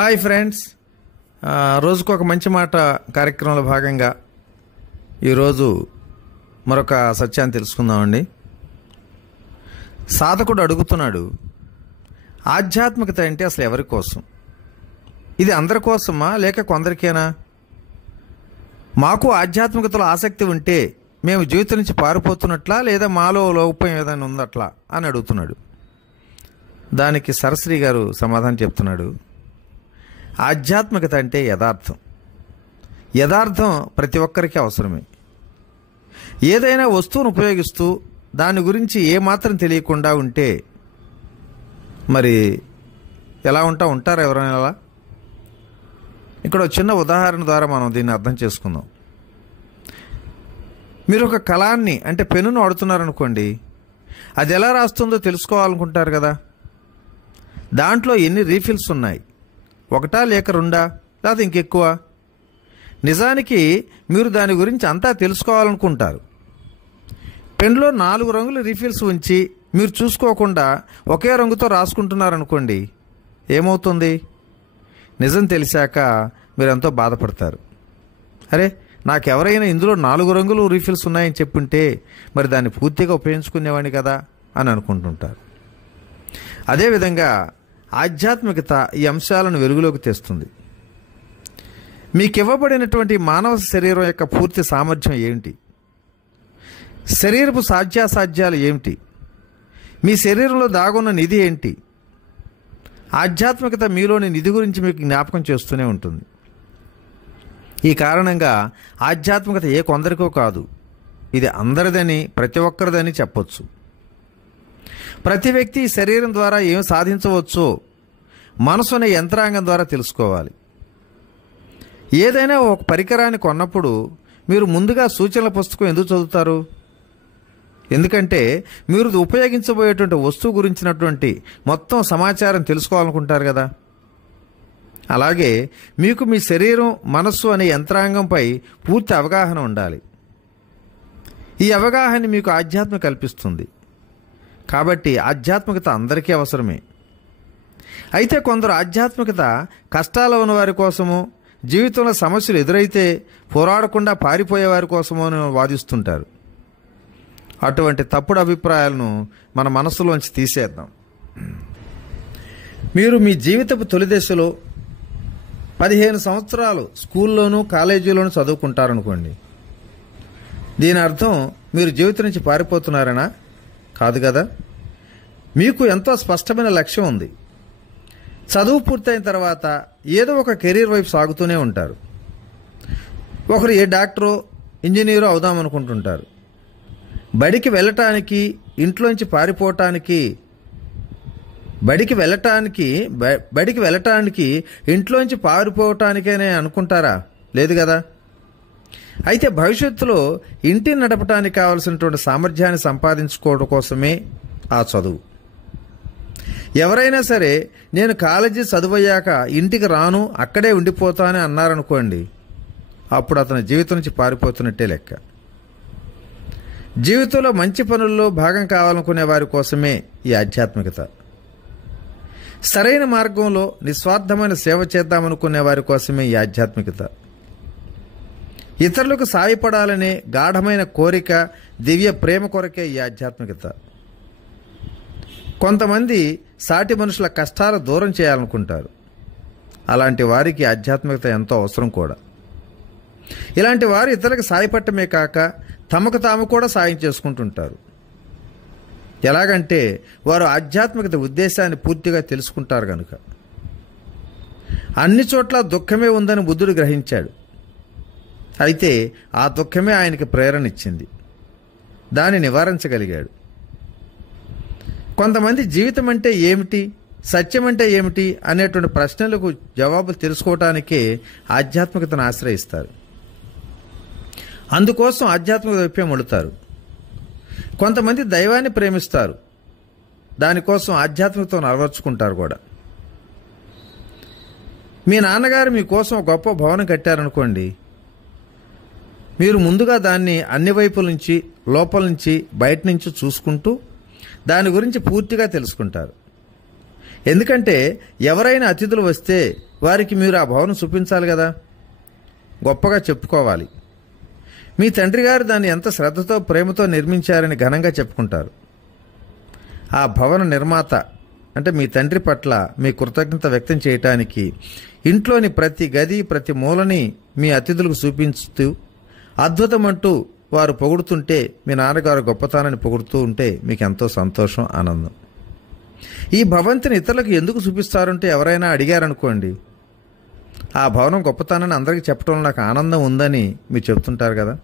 Hi friends, రోజుకు ఒక మంచి మాట కార్యక్రమంలో భాగంగా ఈరోజు మరొక సత్యాన్ని తెలుసుకుందామండి. సాధకుడు అడుగుతున్నాడు, ఆధ్యాత్మికత అంటే అసలు ఎవరి కోసం? ఇది అందరి కోసమా లేక కొందరికేనా? మాకు ఆధ్యాత్మికతలో ఆసక్తి ఉంటే మేము జీవితం నుంచి పారిపోతున్నట్లా లేదా మాలో లోపం ఏదైనా ఉందట్లా అని అడుగుతున్నాడు. దానికి సరస్వతి గారు సమాధానం చెప్తున్నాడు, ఆధ్యాత్మికత అంటే యథార్థం ప్రతి ఒక్కరికి అవసరమే. ఏదైనా వస్తువును ఉపయోగిస్తూ దాని గురించి ఏమాత్రం తెలియకుండా ఉంటే మరి ఎలా ఉంటారు ఎవరైనా అలా? ఇక్కడ చిన్న ఉదాహరణ ద్వారా మనం దీన్ని అర్థం చేసుకుందాం. మీరు ఒక కలాన్ని అంటే పెన్నును వాడుతున్నారనుకోండి, అది ఎలా రాస్తుందో తెలుసుకోవాలనుకుంటారు కదా. దాంట్లో ఎన్ని రీఫిల్స్ ఉన్నాయి, ఒకటా లేక రెండా లేదా ఇంకెక్కువ? నిజానికి మీరు దాని గురించి అంతా తెలుసుకోవాలనుకుంటారు. పెన్లో 4 రంగుల రీఫిల్స్ ఉంచి మీరు చూసుకోకుండా ఒకే రంగుతో రాసుకుంటున్నారనుకోండి, ఏమవుతుంది? నిజం తెలిసాక మీరెంతో బాధపడతారు. అరే, నాకెవరైనా ఇందులో 4 రంగులు రీఫిల్స్ ఉన్నాయని చెప్పుంటే మరి దాన్ని పూర్తిగా ఉపయోగించుకునేవాడిని కదా అని అనుకుంటుంటారు. అదేవిధంగా ఆధ్యాత్మికత ఈ అంశాలను వెలుగులోకి తెస్తుంది. మీకు ఇవ్వబడినటువంటి మానవ శరీరం యొక్క పూర్తి సామర్థ్యం ఏమిటి? శరీరపు సాధ్యాసాధ్యాలు ఏమిటి? మీ శరీరంలో దాగున్న నిధి ఏంటి? ఆధ్యాత్మికత మీలోని నిధి గురించి మీకు జ్ఞాపకం చేస్తూనే ఉంటుంది. ఈ కారణంగా ఆధ్యాత్మికత ఏ కొందరికో కాదు, ఇది అందరిదని, ప్రతి ఒక్కరిదని చెప్పొచ్చు. ప్రతి వ్యక్తి శరీరం ద్వారా ఏం సాధించవచ్చో మనసు అనే యంత్రాంగం ద్వారా తెలుసుకోవాలి. ఏదైనా ఒక పరికరాన్ని కొన్నప్పుడు మీరు ముందుగా సూచనల పుస్తకం ఎందుకు చదువుతారు? ఎందుకంటే మీరు ఉపయోగించబోయేటువంటి వస్తువు గురించినటువంటి మొత్తం సమాచారం తెలుసుకోవాలనుకుంటారు కదా. అలాగే మీకు మీ శరీరం, మనస్సు అనే యంత్రాంగంపై పూర్తి అవగాహన ఉండాలి. ఈ అవగాహన మీకు ఆధ్యాత్మిక కల్పిస్తుంది. కాబట్టి ఆధ్యాత్మికత అందరికీ అవసరమే. అయితే కొందరు ఆధ్యాత్మికత కష్టాలు ఉన్న వారి కోసము, జీవితంలో సమస్యలు ఎదురైతే పోరాడకుండా పారిపోయేవారి కోసమో అని వాదిస్తుంటారు. అటువంటి తప్పుడు అభిప్రాయాలను మన మనసులోంచి తీసేద్దాం. మీరు మీ జీవితపు తొలి దశలో 15 సంవత్సరాలు స్కూల్లోనూ కాలేజీలోనూ చదువుకుంటారనుకోండి. దీని అర్థం మీరు జీవితం నుంచి పారిపోతున్నారనా? కాదు కదా. మీకు ఎంతో స్పష్టమైన లక్ష్యం ఉంది. చదువు పూర్తయిన తర్వాత ఏదో ఒక కెరీర్ వైపు సాగుతూనే ఉంటారు. ఒకరు ఏ డాక్టరో, ఇంజనీరో అవుదామనుకుంటుంటారు. బడికి వెళ్ళటానికి, ఇంట్లోంచి పారిపోవటానికి, బడికి వెళ్ళటానికి ఇంట్లోంచి పారిపోవటానికనే అనుకుంటారా? లేదు కదా. అయితే భవిష్యత్తులో ఇంటిని నడపడానికి కావలసినటువంటి సామర్థ్యాన్ని సంపాదించుకోవడం కోసమే ఆ చదువు. ఎవరైనా సరే నేను కాలేజీ చదువయ్యాక ఇంటికి రాను, అక్కడే ఉండిపోతానని అన్నారనుకోండి, అప్పుడు అతని జీవితం నుంచి పారిపోతున్నట్టే లెక్క. జీవితంలో మంచి పనుల్లో భాగం కావాలనుకునే వారి కోసమే ఈ ఆధ్యాత్మికత. సరైన మార్గంలో నిస్వార్థమైన సేవ చేద్దామనుకునే వారి కోసమే ఈ ఆధ్యాత్మికత. ఇతరులకు సాయపడాలనే గాఢమైన కోరిక, దివ్య ప్రేమ కొరకే ఈ ఆధ్యాత్మికత. కొంతమంది సాటి మనుషుల కష్టాలు దూరం చేయాలనుకుంటారు. అలాంటి వారికి ఆధ్యాత్మికత ఎంతో అవసరం కూడా. ఇలాంటి వారు ఇతరులకు సాయపడటమే కాక తమకు తాము కూడా సాయం చేసుకుంటుంటారు. ఎలాగంటే వారు ఆధ్యాత్మికత ఉద్దేశాన్ని పూర్తిగా తెలుసుకుంటారు కనుక. అన్ని చోట్ల దుఃఖమే ఉందని బుద్ధుడు గ్రహించాడు. అయితే ఆ దుఃఖమే ఆయనకి ప్రేరణ ఇచ్చింది. దాన్ని నివారించగలిగాడు. కొంతమంది జీవితం అంటే ఏమిటి, సత్యం అంటే ఏమిటి అనేటువంటి ప్రశ్నలకు జవాబులు తెలుసుకోవటానికే ఆధ్యాత్మికతను ఆశ్రయిస్తారు. అందుకోసం ఆధ్యాత్మిక వైపే మళ్ళుతారు. కొంతమంది దైవాన్ని ప్రేమిస్తారు, దానికోసం ఆధ్యాత్మికతను అలవర్చుకుంటారు కూడా. మీ నాన్నగారు మీకోసం ఒక గొప్ప భవనం కట్టారనుకోండి, మీరు ముందుగా దాన్ని అన్ని వైపుల నుంచి, లోపల నుంచి, బయట నుంచి చూసుకుంటూ దాని గురించి పూర్తిగా తెలుసుకుంటారు. ఎందుకంటే ఎవరైనా అతిథులు వస్తే వారికి మీరు ఆ భవనం చూపించాలి కదా, గొప్పగా చెప్పుకోవాలి. మీ తండ్రి గారు దాన్ని ఎంత శ్రద్ధతో ప్రేమతో నిర్మించారని ఘనంగా చెప్పుకుంటారు. ఆ భవన నిర్మాత అంటే మీ తండ్రి పట్ల మీ కృతజ్ఞత వ్యక్తం చేయటానికి ఇంట్లోని ప్రతి గది ప్రతి మూలని మీ అతిథులకు చూపించుతూ అద్భుతమంటూ వారు పొగుడుతుంటే, మీ నాన్నగారు గొప్పతనాన్ని పొగుడుతూ ఉంటే మీకు ఎంతో సంతోషం, ఆనందం. ఈ భవంతిని ఇతరులకు ఎందుకు చూపిస్తారంటే ఎవరైనా అడిగారనుకోండి, ఆ భవనం గొప్పతనాన్ని అందరికీ చెప్పడంలో నాకు ఆనందం ఉందని మీరు చెప్తుంటారు కదా.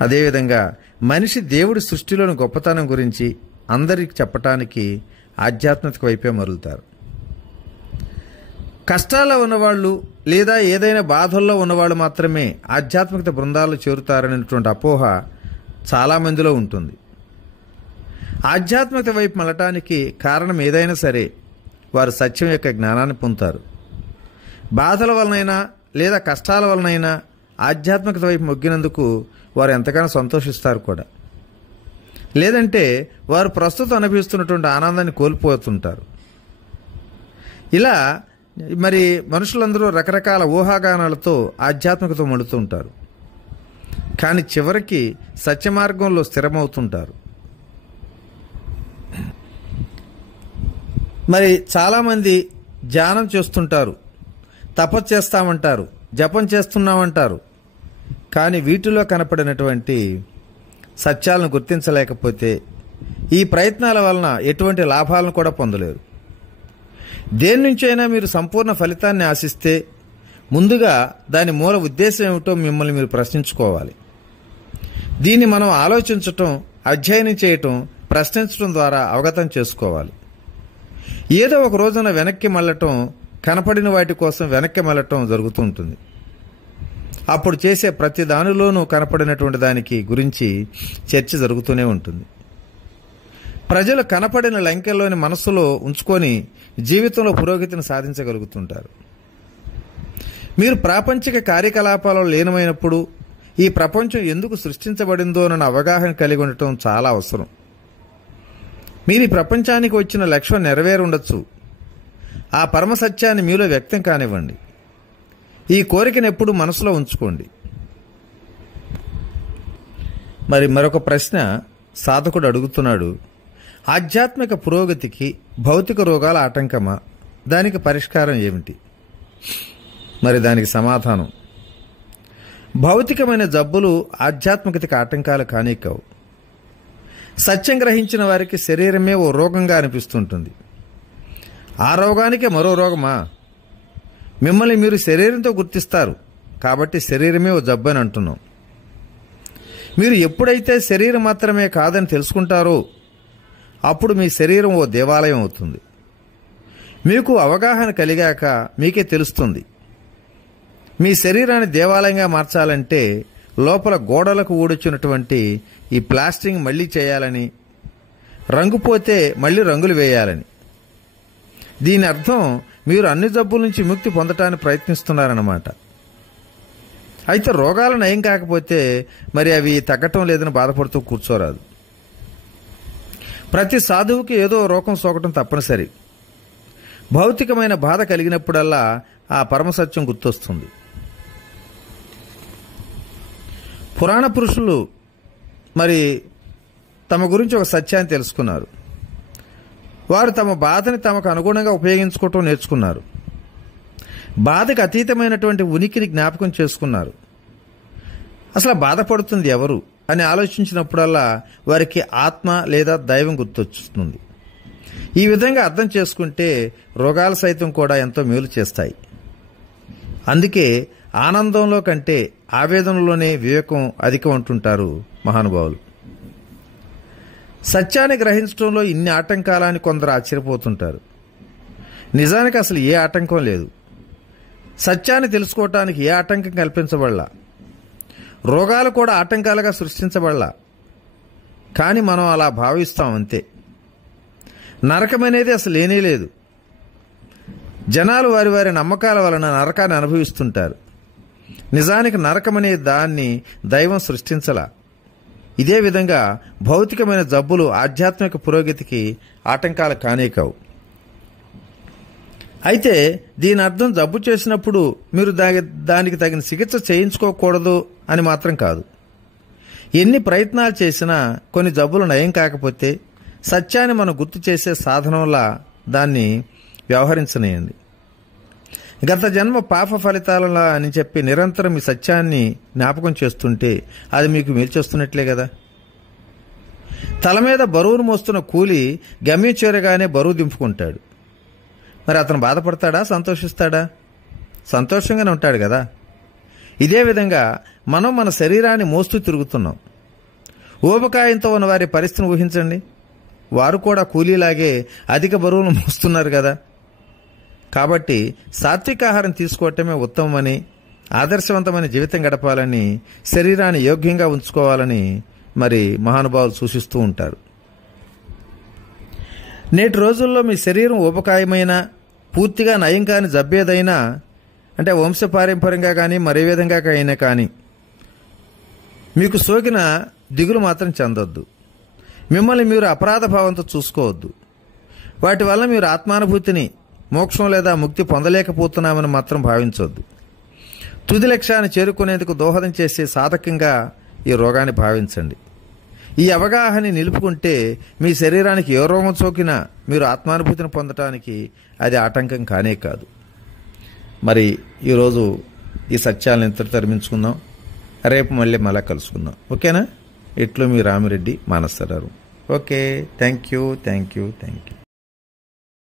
అదేవిధంగా మనిషి దేవుడి సృష్టిలోని గొప్పతనం గురించి అందరికి చెప్పటానికి ఆధ్యాత్మిక వైపే మరులుతారు. కష్టాల్లో ఉన్నవాళ్ళు లేదా ఏదైనా బాధల్లో ఉన్నవాళ్ళు మాత్రమే ఆధ్యాత్మికత బృందాల్లో చేరుతారనేటువంటి అపోహ చాలామందిలో ఉంటుంది. ఆధ్యాత్మికత వైపు మళ్ళటానికి కారణం ఏదైనా సరే వారు సత్యం యొక్క జ్ఞానాన్ని పొందుతారు. బాధల వలనైనా లేదా కష్టాల వలనైనా ఆధ్యాత్మికత వైపు మొగ్గినందుకు వారు ఎంతగానో సంతోషిస్తారు కూడా. లేదంటే వారు ప్రస్తుతం అనుభవిస్తున్నటువంటి ఆనందాన్ని కోల్పోతుంటారు. ఇలా మరి మనుషులందరూ రకరకాల ఊహాగానాలతో ఆధ్యాత్మికత మడుతూ ఉంటారు. కానీ చివరికి సత్య మార్గంలో స్థిరమవుతుంటారు. మరి చాలామంది ధ్యానం చేస్తుంటారు, తపస్సు చేస్తామంటారు, జపం చేస్తున్నామంటారు. కానీ వీటిలో కనపడినటువంటి సత్యాలను గుర్తించలేకపోతే ఈ ప్రయత్నాల వలన ఎటువంటి లాభాలను కూడా పొందలేరు. దేని నుంచైనా మీరు సంపూర్ణ ఫలితాన్ని ఆశిస్తే ముందుగా దాని మూల ఉద్దేశం ఏమిటో మిమ్మల్ని మీరు ప్రశ్నించుకోవాలి. దీన్ని మనం ఆలోచించటం, అధ్యయనం చేయటం, ప్రశ్నించడం ద్వారా అవగతం చేసుకోవాలి. ఏదో ఒక రోజున వెనక్కి మళ్ళటం, కనపడిన వాటి కోసం వెనక్కి మళ్ళటం జరుగుతూ ఉంటుంది. అప్పుడు చేసే ప్రతి దానిలోనూ కనపడినటువంటి దానికి గురించి చర్చ జరుగుతూనే ఉంటుంది. ప్రజలు కనపడిన లంకెల్లోని మనస్సులో ఉంచుకొని జీవితంలో పురోగతిని సాధించగలుగుతుంటారు. మీరు ప్రాపంచిక కార్యకలాపాలలో లీనమైనప్పుడు ఈ ప్రపంచం ఎందుకు సృష్టించబడిందోనన్న అవగాహన కలిగి ఉండటం చాలా అవసరం. మీరు ఈ ప్రపంచానికి వచ్చిన లక్ష్యం నెరవేరి ఉండొచ్చు. ఆ పరమ సత్యాన్ని మీలో వ్యక్తం కానివ్వండి. ఈ కోరికను ఎప్పుడు మనసులో ఉంచుకోండి. మరి మరొక ప్రశ్న సాధకుడు అడుగుతున్నాడు, ఆధ్యాత్మిక పురోగతికి భౌతిక రోగాల ఆటంకమా? దానికి పరిష్కారం ఏమిటి? మరి దానికి సమాధానం, భౌతికమైన జబ్బులు ఆధ్యాత్మికతకి ఆటంకాలు కానీ కావు. సత్యం గ్రహించిన వారికి శరీరమే ఓ రోగంగా అనిపిస్తుంటుంది. ఆ రోగానికే మరో రోగమా? మిమ్మల్ని మీరు శరీరంతో గుర్తిస్తారు కాబట్టి శరీరమే ఓ జబ్బు అని అంటున్నాం. మీరు ఎప్పుడైతే శరీరం మాత్రమే కాదని తెలుసుకుంటారో అప్పుడు మీ శరీరం ఓ దేవాలయం అవుతుంది. మీకు అవగాహన కలిగాక మీకే తెలుస్తుంది. మీ శరీరాన్ని దేవాలయంగా మార్చాలంటే లోపల గోడలకు ఊడొచ్చినటువంటి ఈ ప్లాస్టింగ్ మళ్లీ చేయాలని, రంగు పోతే మళ్లీ రంగులు వేయాలని. దీని అర్థం మీరు అన్ని జబ్బుల నుంచి విముక్తి పొందటానికి ప్రయత్నిస్తున్నారన్నమాట. అయితే రోగాలు నయం కాకపోతే మరి అవి తగ్గటం లేదని బాధపడుతూ కూర్చోరాదు. ప్రతి సాధువుకి ఏదో రోగం సోకటం తప్పనిసరి. భౌతికమైన బాధ కలిగినప్పుడల్లా ఆ పరమసత్యం గుర్తొస్తుంది. పురాణ పురుషులు మరి తమ గురించి ఒక సత్యాన్ని తెలుసుకున్నారు. వారు తమ బాధని తమకు అనుగుణంగా ఉపయోగించుకోవటం నేర్చుకున్నారు. బాధకు అతీతమైనటువంటి ఉనికిని జ్ఞాపకం చేసుకున్నారు. అసలు బాధపడుతుంది ఎవరు అని ఆలోచించినప్పుడల్లా వారికి ఆత్మ లేదా దైవం గుర్తొస్తుంది. ఈ విధంగా అర్థం చేసుకుంటే రోగాలు సైతం కూడా ఎంతో మేలు చేస్తాయి. అందుకే ఆనందంలో కంటే ఆవేదనలోనే వివేకం అధికం అంటుంటారు మహానుభావులు. సత్యాన్ని గ్రహించడంలో ఇన్ని ఆటంకాలని కొందరు ఆశ్చర్యపోతుంటారు. నిజానికి అసలు ఏ ఆటంకం లేదు. సత్యాన్ని తెలుసుకోవటానికి ఏ ఆటంకం కల్పించబడలా. రోగాలు కూడా ఆటంకాలుగా సృష్టించబడలా. కానీ మనం అలా భావిస్తాం అంతే. నరకం అనేది అసలు లేనే లేదు. జనాలు వారి వారి నమ్మకాల వలన నరకాన్ని అనుభవిస్తుంటారు. నిజానికి నరకం అనే దాన్ని దైవం సృష్టించలా. ఇదే విధంగా భౌతికమైన జబ్బులు ఆధ్యాత్మిక పురోగతికి ఆటంకాలు కానే కావు. అయితే దీని అర్థం జబ్బు చేసినప్పుడు మీరు దానికి తగిన చికిత్స చేయించుకోకూడదు అని మాత్రం కాదు. ఎన్ని ప్రయత్నాలు చేసినా కొన్ని జబ్బులు నయం కాకపోతే సత్యాన్ని మనం గుర్తు చేసే సాధనంలా దాన్ని వ్యవహరించనేయండి. గత జన్మ పాప ఫలితాలలా అని చెప్పి నిరంతరం ఈ సత్యాన్ని జ్ఞాపకం చేస్తుంటే అది మీకు మేలు చేస్తున్నట్లే కదా. తల మీద బరువును మోస్తున్న కూలి గమ్యం చేరగానే బరువు దింపుకుంటాడు. మరి అతను బాధపడతాడా, సంతోషిస్తాడా? సంతోషంగానే ఉంటాడు కదా. ఇదే విధంగా మనం మన శరీరాన్ని మోస్తూ తిరుగుతున్నాం. ఊబకాయంతో ఉన్న వారి పరిస్థితిని ఊహించండి. వారు కూడా కూలీలాగే అధిక బరువును మోస్తున్నారు కదా. కాబట్టి సాత్విక ఆహారం తీసుకోవటమే ఉత్తమమని, ఆదర్శవంతమైన జీవితం గడపాలని, శరీరాన్ని యోగ్యంగా ఉంచుకోవాలని మరి మహానుభావులు సూచిస్తూ ఉంటారు. నేటి రోజుల్లో మీ శరీరం ఊబకాయమైన, పూర్తిగా నయం కాని జబ్బేదైనా, అంటే వంశపారంపర్యంగా కానీ మరే విధంగా అయినా కానీ మీకు సోకిన దిగులు మాత్రం చెందొద్దు. మిమ్మల్ని మీరు అపరాధ భావంతో చూసుకోవద్దు. వాటి వల్ల మీరు ఆత్మానుభూతిని, మోక్షం లేదా ముక్తి పొందలేకపోతున్నామని మాత్రం భావించవద్దు. తుది లక్ష్యాన్ని చేరుకునేందుకు దోహదం చేసే సాధకంగా ఈ రోగాన్ని భావించండి. ఈ అవగాహన నిలుపుకుంటే మీ శరీరానికి ఏ రోగం సోకినా మీరు ఆత్మానుభూతిని పొందటానికి అది ఆటంకం కానే కాదు. మరి ఈరోజు ఈ సత్యాలను ఇంతటితో తరిమించుకుందాం. రేపు మళ్ళీ కలుసుకుందాం. ఓకేనా? ఇట్లు మీ Ramireddy Manasarao. Okay, thank you.